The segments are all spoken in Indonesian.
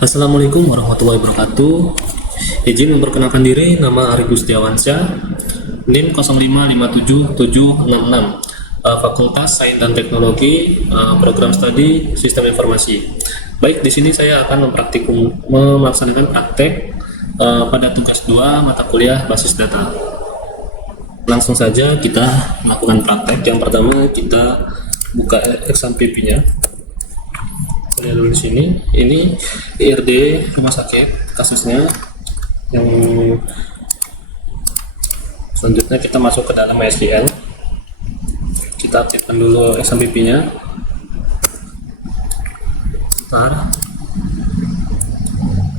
Assalamualaikum warahmatullahi wabarakatuh. Izin memperkenalkan diri, nama Ari Gustiawansyah, NIM 0557766, Fakultas Sains dan Teknologi, Program Studi Sistem Informasi. Baik, di sini saya akan melaksanakan praktek pada tugas 2 mata kuliah basis data. Langsung saja kita melakukan praktek. Yang pertama kita buka exam PP-nya. Lihat dulu di sini, ini IRD rumah sakit kasusnya. Yang selanjutnya kita masuk ke dalam MySQL. Kita aktifkan dulu XMPP-nya. Start.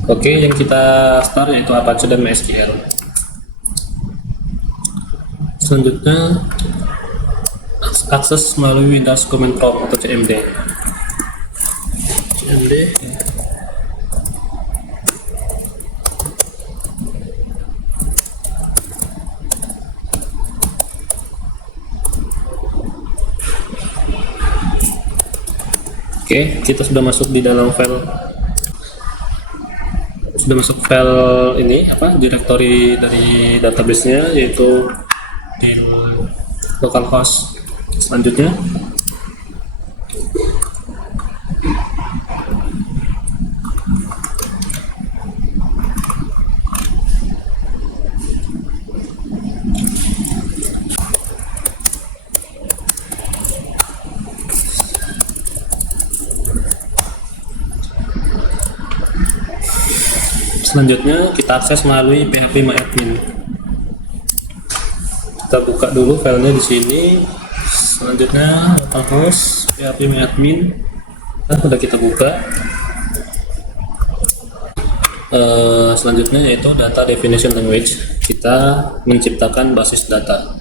Oke, yang kita start yaitu Apache dan MySQL. Selanjutnya akses melalui Windows Command Prompt atau CMD. Oke, kita sudah masuk di dalam file, ini directory dari database-nya, yaitu di localhost. Selanjutnya kita akses melalui phpMyAdmin. Kita buka dulu filenya di sini. Selanjutnya localhost phpMyAdmin. Sudah kita buka. Selanjutnya yaitu data definition language. Kita menciptakan basis data.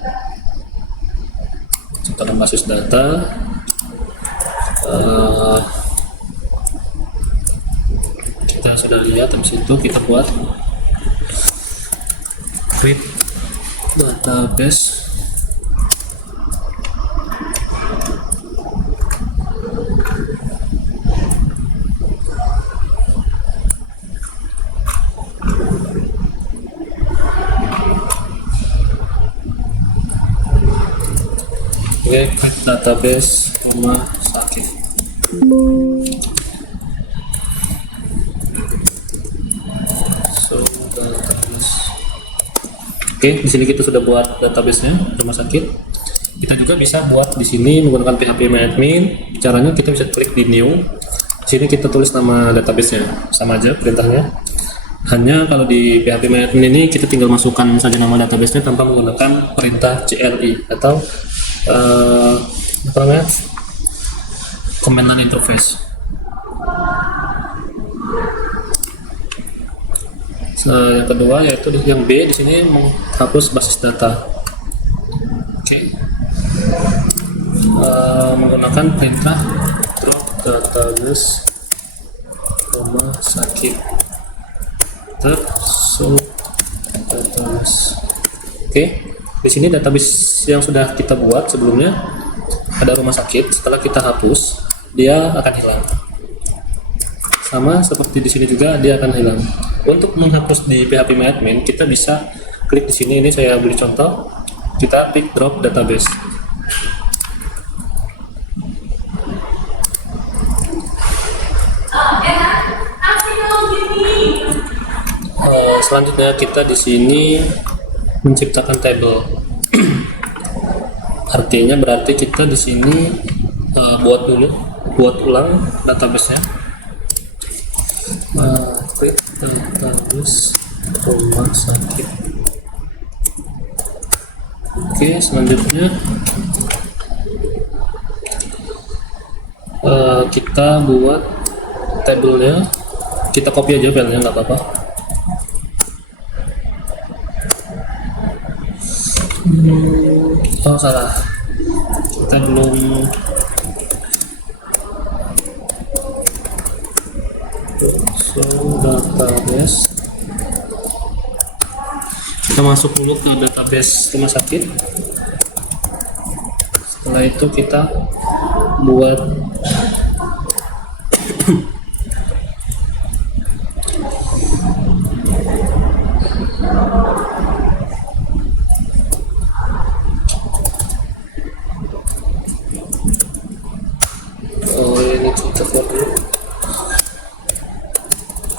Kita sudah lihat, habis itu kita buat create database. Oke, create database rumah sakit. Oke, di sini kita sudah buat database-nya rumah sakit. Kita juga bisa buat di sini menggunakan phpMyAdmin. Caranya kita bisa klik di new. Di sini kita tulis nama database-nya, sama aja perintahnya. Hanya kalau di phpMyAdmin ini kita tinggal masukkan saja nama database-nya tanpa menggunakan perintah CLI atau command line interface. Yang kedua yaitu yang B, di sini menghapus basis data. Oke. Menggunakan perintah drop database rumah sakit. Database. Oke. Di sini database yang sudah kita buat sebelumnya ada rumah sakit. Setelah kita hapus, dia akan hilang. Sama seperti di sini juga dia akan hilang. Untuk menghapus di phpMyAdmin, kita bisa klik di sini. Ini saya beri contoh. Kita klik drop database. Selanjutnya kita di sini menciptakan table. Artinya berarti kita di sini buat ulang database-nya. Create database rumah sakit. Oke, selanjutnya kita buat tabelnya. Kita copy aja filenya, nggak apa-apa. Oh, salah, kita belum database. Kita masuk dulu ke database rumah sakit. Setelah itu kita buat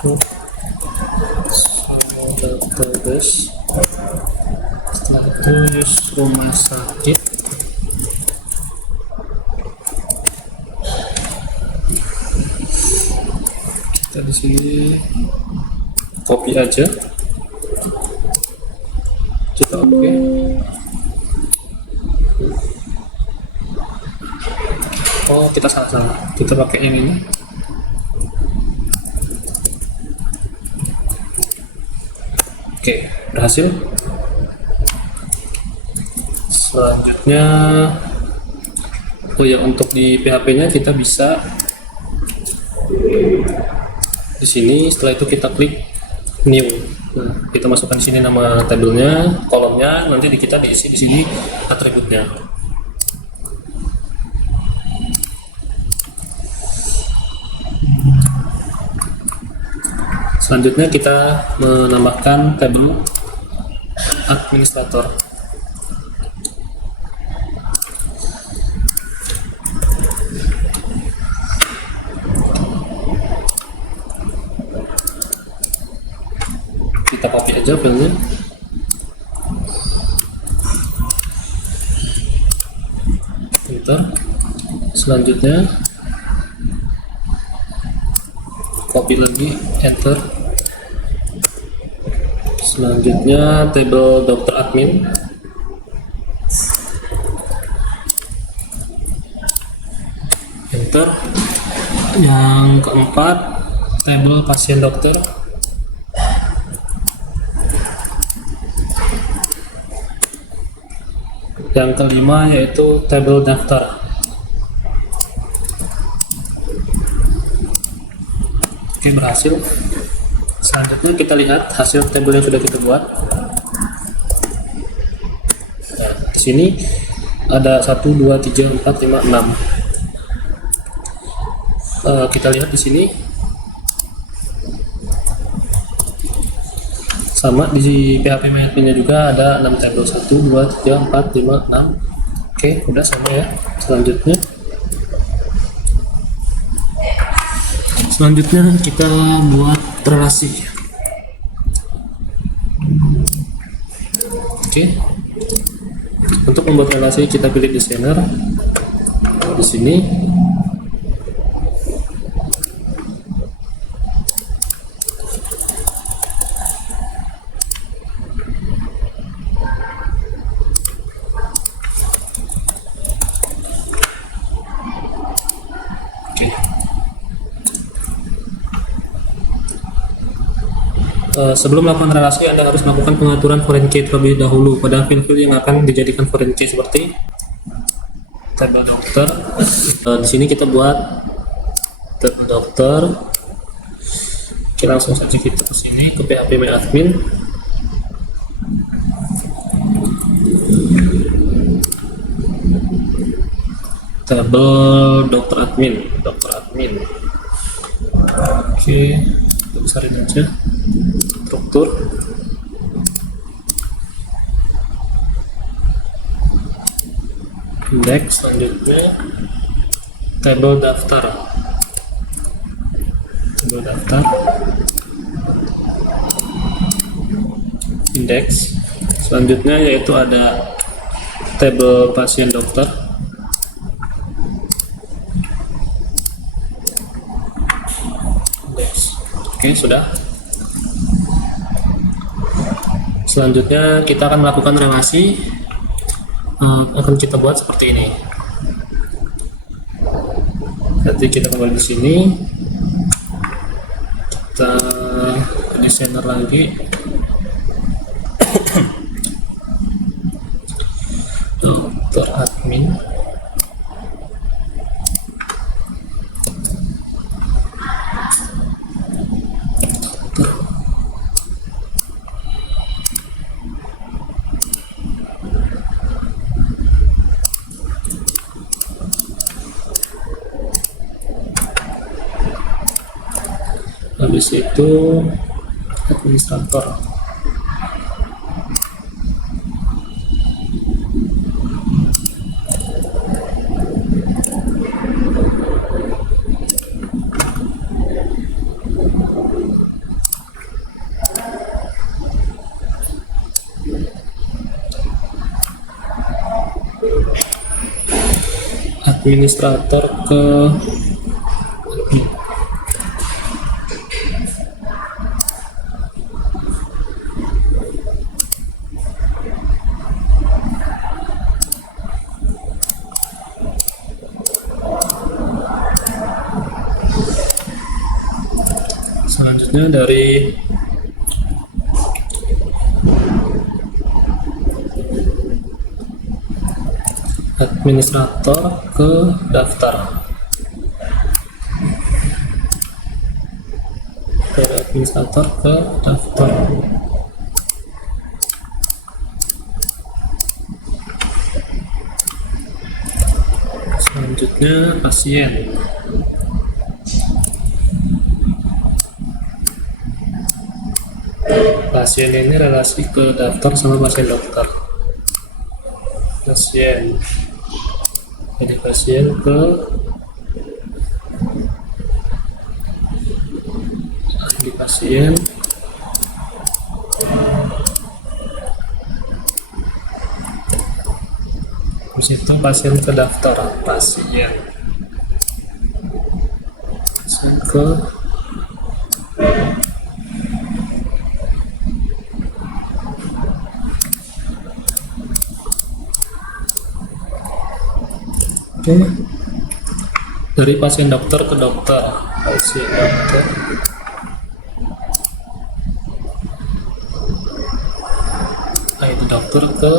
root sama database. Setelah itu use rumah sakit. Kita di sini copy aja, kita oke. Oh, kita salah, kita pakai yang ini. Oke, berhasil. Selanjutnya, oh ya, untuk di PHP-nya kita bisa di sini. Setelah itu kita klik new. Nah, kita masukkan di sini nama tabelnya, kolomnya, nanti kita diisi di sini atributnya. Selanjutnya kita menambahkan tabel administrator. Kita copy aja filenya. Enter. Selanjutnya copy lagi, enter. Selanjutnya tabel dokter admin. Enter. Yang keempat tabel pasien dokter. Yang kelima yaitu tabel daftar. Oke, berhasil. Selanjutnya kita lihat hasil tabel yang sudah kita buat. Nah, di sini ada 1, 2, 3, 4, 5, 6. Kita lihat di sini sama di PHP MyAdmin-nya juga ada 6 tabel, 1, 2, 3, 4, 5, 6. Oke, udah sama ya. Selanjutnya kita buat relasi. Oke. Untuk membuat relasi kita pilih desainer. Di sini sebelum melakukan relasi, Anda harus melakukan pengaturan foreign key terlebih dahulu pada file-file yang akan dijadikan foreign key seperti tabel dokter. Di sini kita buat tabel dokter. Oke, langsung saja kita ke sini ke PHP MyAdmin. Tabel dokter admin. Oke, kita besarin aja. Struktur. Indeks. Selanjutnya tabel daftar. Indeks. Selanjutnya yaitu ada tabel pasien dokter. Indeks. Oke, sudah. Selanjutnya kita akan melakukan relasi, akan kita buat seperti ini. Nanti kita kembali di sini, kita ke desainer lagi. Dokter admin. Habis itu administrator. administrator ke admin. Selanjutnya dari administrator ke daftar. Dari administrator ke daftar. Selanjutnya pasien. Pasien ini relasi ke daftar sama pasien dokter. Pasien, jadi pasien ke ahli pasien, terus itu pasien ke daftar pasien ke Oke. Dari pasien dokter ke dokter, pasien dokter itu dokter ke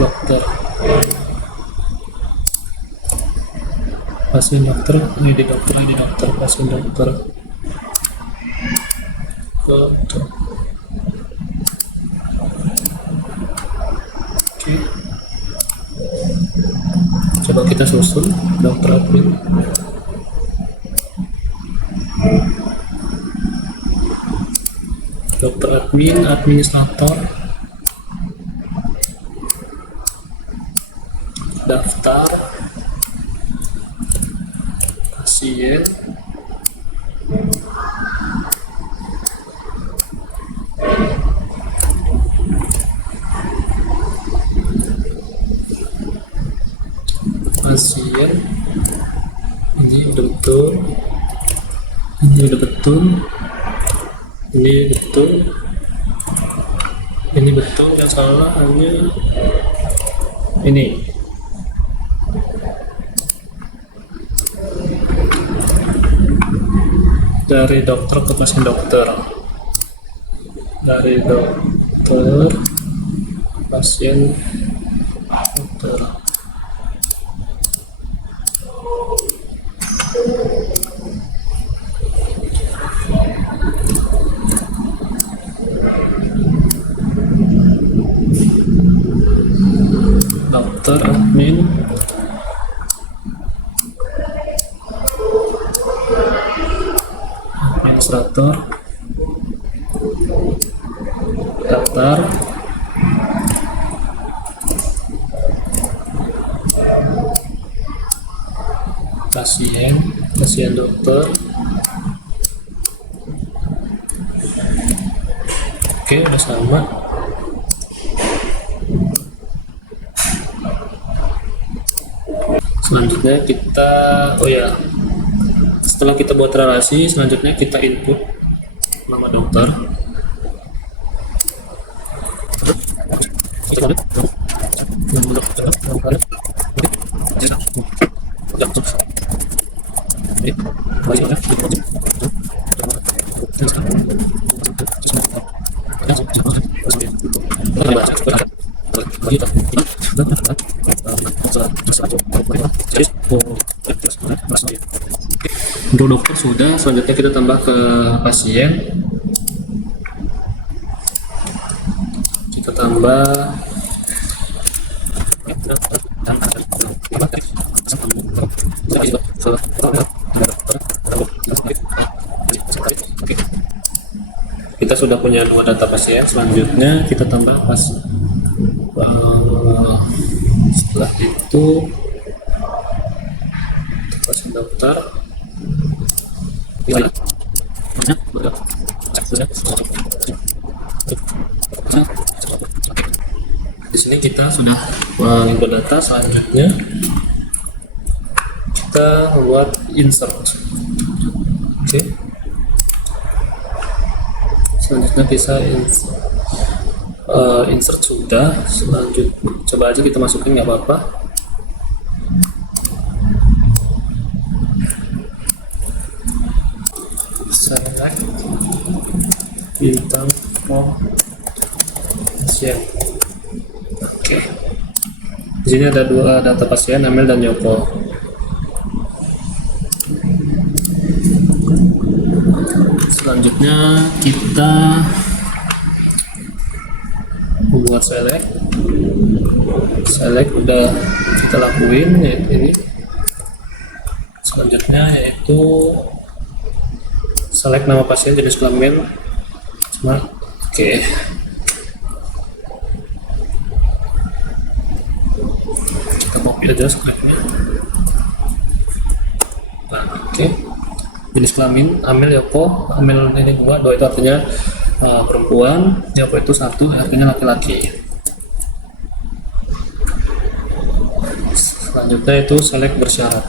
dokter, pasien dokter ini dokter pasien dokter ke dokter. Oke. Coba kita susun dokter admin. Dokter admin, administrator, daftar, pasien, ini udah betul, ini udah betul, ini betul, ini betul, yang salah hanya ini. Dari dokter ke pasien dokter, dari dokter pasien dokter. Dokter admin, administrator, daftar, pasien dokter. Oke, udah sama. Selanjutnya kita, setelah kita buat relasi, selanjutnya kita input nama dokter. Untuk dokter sudah, selanjutnya kita tambah ke pasien. Kita tambah kita sudah punya 2 data pasien. Selanjutnya kita tambah setelah itu pasien dokter. Di sini kita kita sudah input data. Selanjutnya kita membuat insert. Oke. Selanjutnya bisa insert sudah. Selanjutnya coba aja kita masukin, nggak apa-apa. Select bintang form pasien. Oke. Di sini ada dua data pasien, Amel dan Yoko. Selanjutnya kita membuat select udah kita lakuin, yaitu ini. Selanjutnya yaitu select nama pasien, jenis kelamin, smart. Oke. Kita copy aja scriptnya. Nah, oke. Jenis kelamin Amel, Yoko. Amel ini 2 itu artinya perempuan, Yoko itu 1 artinya laki-laki. Selanjutnya itu select bersyarat.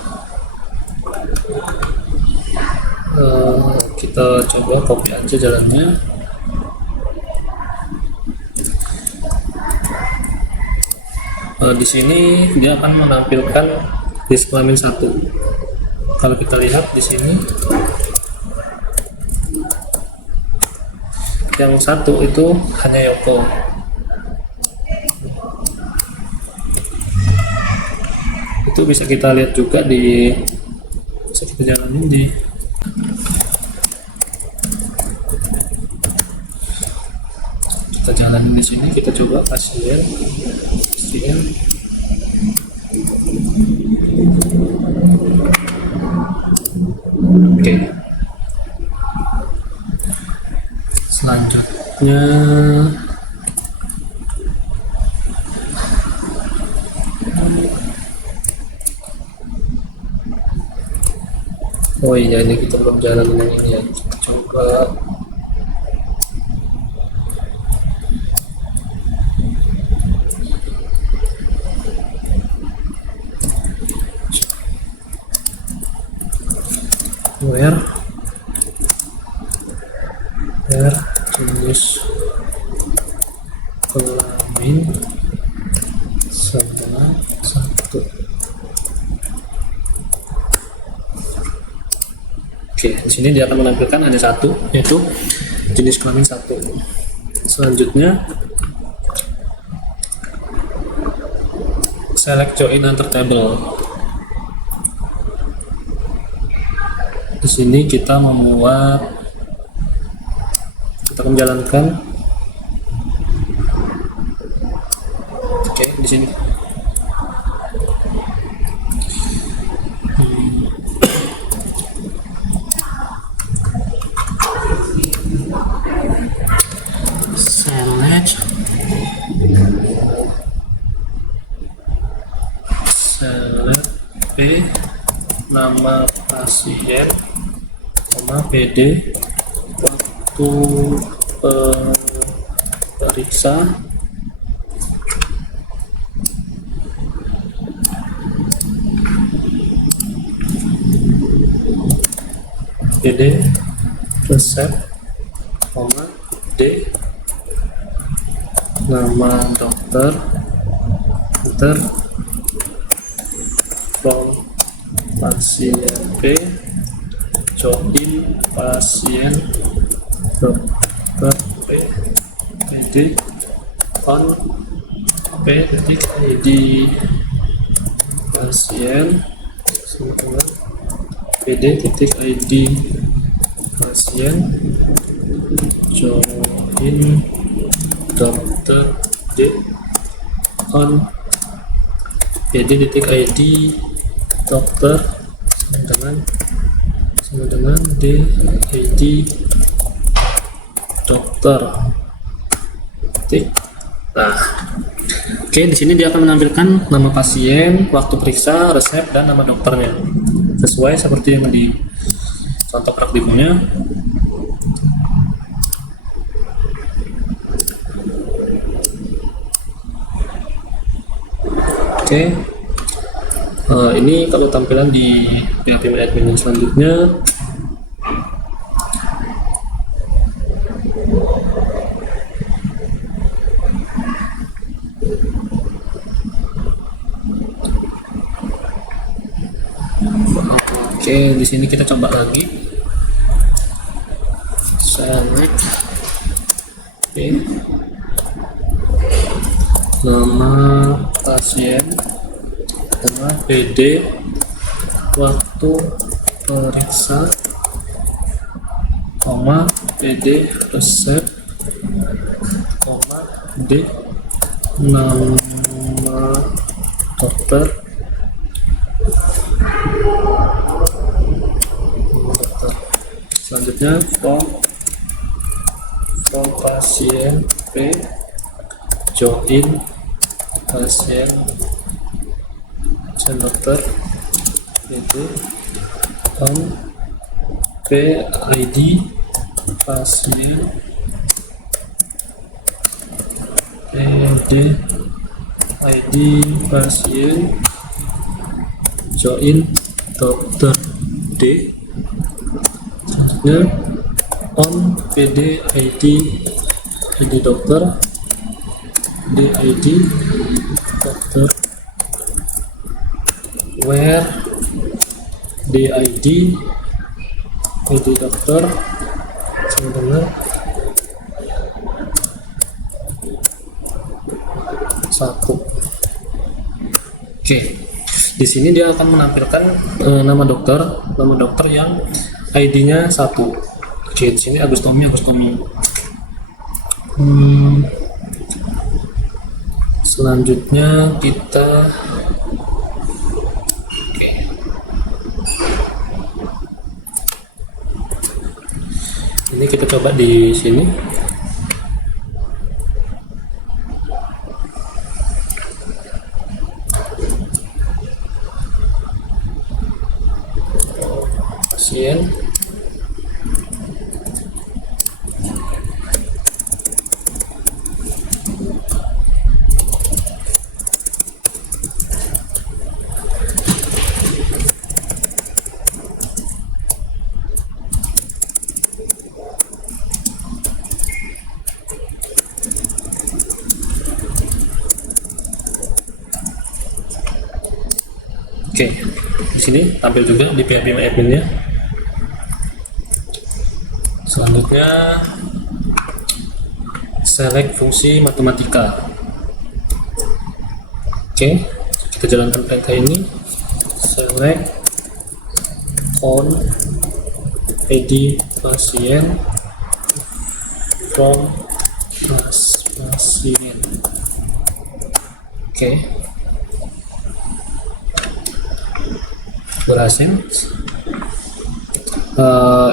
Kita coba copy aja jalannya. Di sini dia akan menampilkan jenis kelamin 1. Kalau kita lihat di sini, yang 1 itu hanya Yoko. Itu bisa kita lihat juga bisa kita jalanin di sini. Kita coba pasien. Oke. Selanjutnya oh iya, ini kita belum jalan yang ini ya. Kita coba where jenis kelamin sama 1. Oke, di sini dia akan menampilkan hanya 1, yaitu jenis kelamin 1. Selanjutnya select join antar table. Di sini kita menjalankan. Oke, di sini select P nama pasien sama PD waktu periksa PD resep koma D nama dokter from pasien P join pasien dokter P PD on P titik ID pasien PD titik ID pasien join dokter D on PD titik ID dokter sama dengan D ID dokter. Nah, oke, di sini dia akan menampilkan nama pasien, waktu periksa, resep, dan nama dokternya sesuai seperti yang di contoh praktikumnya. Oke. Ini kalau tampilan di PHP Admin yang selanjutnya. Oke, di sini kita coba lagi. Select. Oke. Nama pasien, nama PD, waktu periksa, koma PD resep, koma D, nama dokter, selanjutnya form pasien P, join pasien dokter itu on PID pasien PD ID pasien join dokter D, selanjutnya on PD ID dokter DID dokter, where DID ID dokter, sebenarnya satu. Oke, di sini dia akan menampilkan nama dokter yang ID-nya 1. Oke, di sini Agustomi. Selanjutnya kita ini kita coba di sini. Pasien Oke, di sini tampil juga di PHP Admin-nya. Selanjutnya select fungsi matematika. Oke, kita jalankan perintah ini. Select on ID pasien from pasien. Oke, berhasil.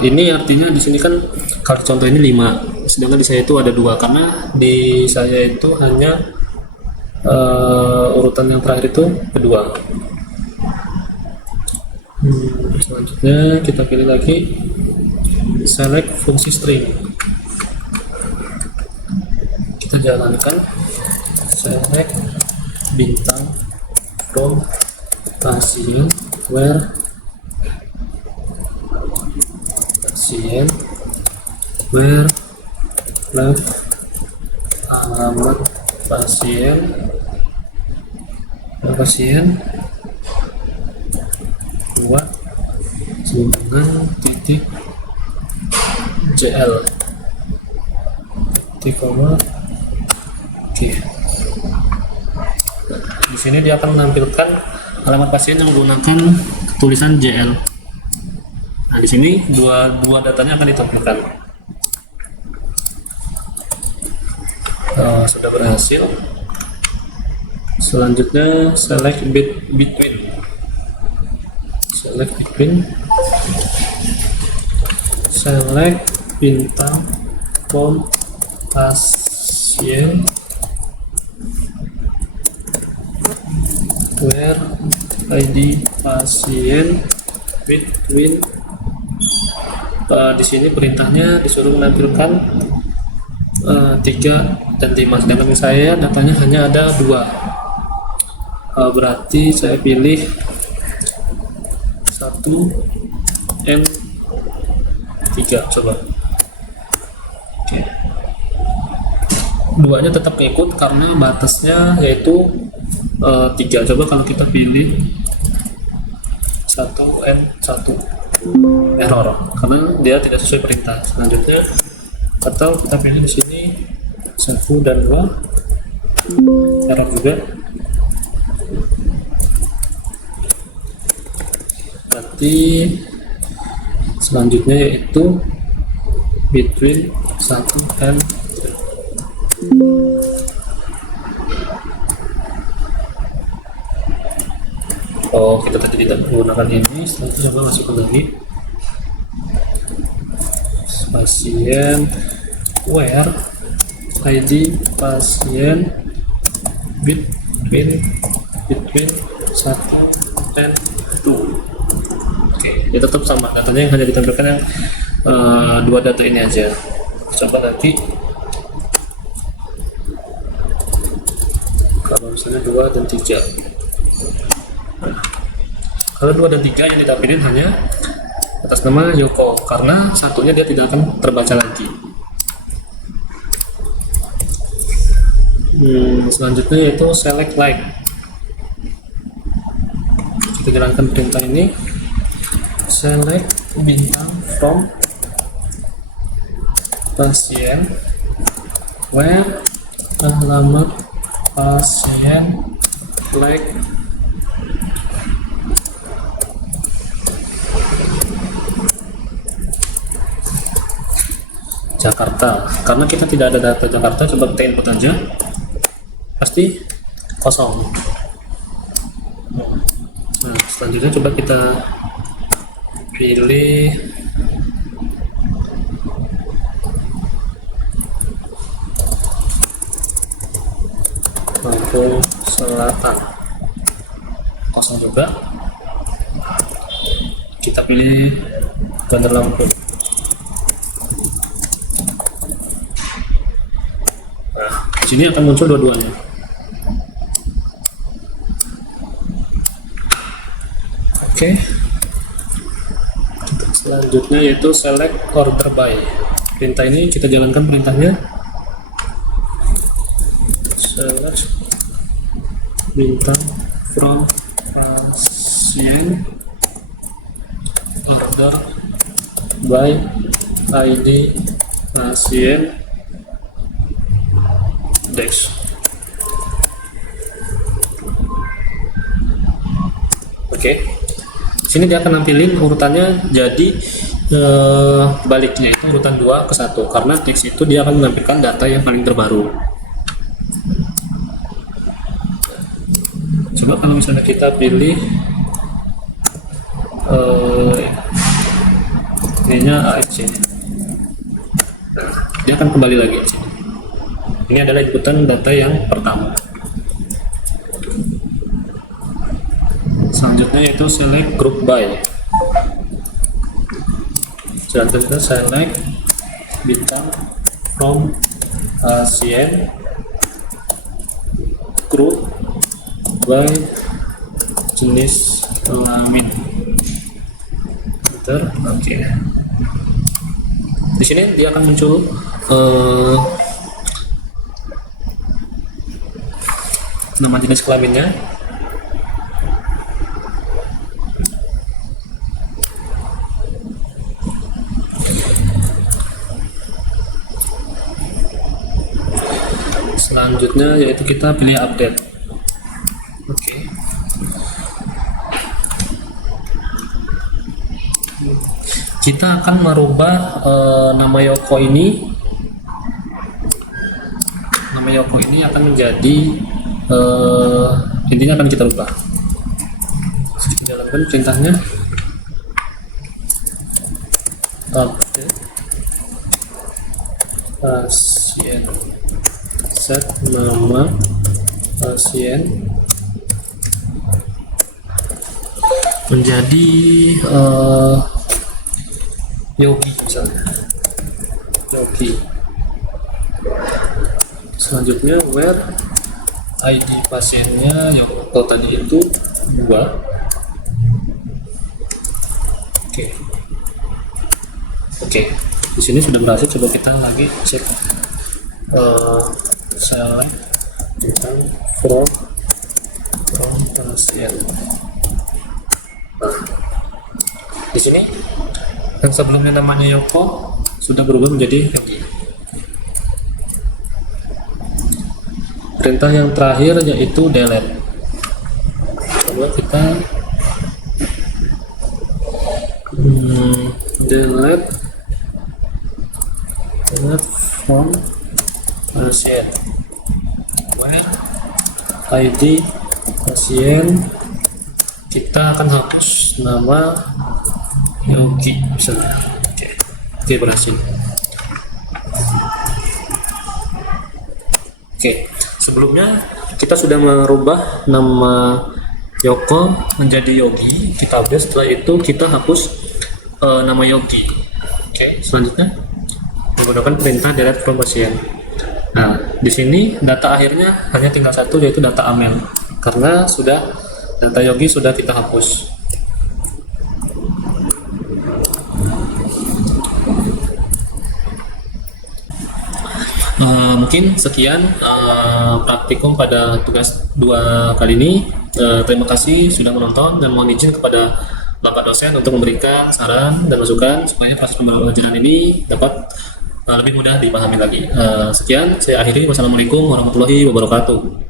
Ini artinya di sini kan kalau contoh ini 5, sedangkan di saya itu ada 2 karena di saya itu hanya urutan yang terakhir itu kedua. Selanjutnya kita pilih lagi select fungsi string. Kita jalankan select bintang from pasien where pasien where left alamat pasien buat dengan titik JL titik koma. Oke, di sini dia akan menampilkan alamat pasien yang menggunakan tulisan JL. Nah, di sini dua datanya akan ditampilkan. Sudah berhasil. Selanjutnya select between. Select bintang from pasien where ID pasien between. Di sini perintahnya disuruh menampilkan 3 dan 5, sedangkan saya datanya hanya ada 2. Berarti saya pilih 1N3 coba. Oke. Duanya tetap ngikut karena batasnya yaitu 3. Coba kalau kita pilih 1N1, error karena dia tidak sesuai perintah. Selanjutnya atau kita pilih di sini 1 dan 2, error juga. Berarti selanjutnya yaitu between 1 and 3. Oh, kita tadi tidak menggunakan ini. Setelah itu coba masukkan lagi pasien where ID pasien between 1 and 2. Oke, dia tetap sama, datanya yang hanya ditampilkan yang dua data ini aja. Coba nanti kalau misalnya 2 dan 3. Kalau 2 dan 3 yang ditampilkan hanya atas nama Yoko, karena satunya dia tidak akan terbaca lagi. Selanjutnya yaitu select like. Kita jalankan perintah ini, select bintang from pasien where alamat pasien like Jakarta. Karena kita tidak ada data Jakarta, coba kita input aja, pasti kosong. Nah, selanjutnya coba kita pilih Lampung Selatan, kosong juga. Kita pilih Bandar Lampung. Nah, di sini akan muncul dua-duanya. Oke. Selanjutnya yaitu select order by. Perintah ini kita jalankan perintahnya. Select bintang from pasien order by ID pasien dash. Oke. Sini dia akan nampilin urutannya, jadi baliknya itu urutan 2 ke 1, karena teks itu dia akan menampilkan data yang paling terbaru. Coba kalau misalnya kita pilih ininya AFC, dia akan kembali lagi ke sini. Ini adalah inputan data yang pertama. Selanjutnya yaitu select group by. Selanjutnya select bintang from pasien group by jenis kelamin. Oke. Di sini dia akan muncul nama jenis kelaminnya. Selanjutnya yaitu kita pilih update. Oke. Kita akan merubah nama Yoko ini. Nama Yoko ini akan menjadi intinya akan kita rubah. Kita jalankan perintahnya. Update pasien, set nama pasien menjadi Yogi misalnya, Yogi. Selanjutnya where ID pasiennya Yoko tadi itu 2. Oke. Oke. Di sini sudah berhasil. Coba kita lagi cek select tentang from pasien. Nah, di sini yang sebelumnya namanya Yoko sudah berubah menjadi Yogi. Perintah yang terakhir yaitu delete. Coba kita delete from pasien where ID pasien kita akan hapus nama Yogi misalnya. Oke, berhasil. Oke, sebelumnya kita sudah merubah nama Yoko menjadi Yogi, kita update. Setelah itu kita hapus nama Yogi. Oke, selanjutnya menggunakan perintah delete from pasien. Nah, di sini data akhirnya hanya tinggal satu, yaitu data Amel, karena sudah data Yogi sudah kita hapus. Mungkin sekian praktikum pada tugas 2 kali ini. Terima kasih sudah menonton, dan mohon izin kepada Bapak dosen untuk memberikan saran dan masukan supaya proses pembelajaran ini dapat lebih mudah dipahami lagi. Sekian, saya akhiri. Wassalamualaikum warahmatullahi wabarakatuh.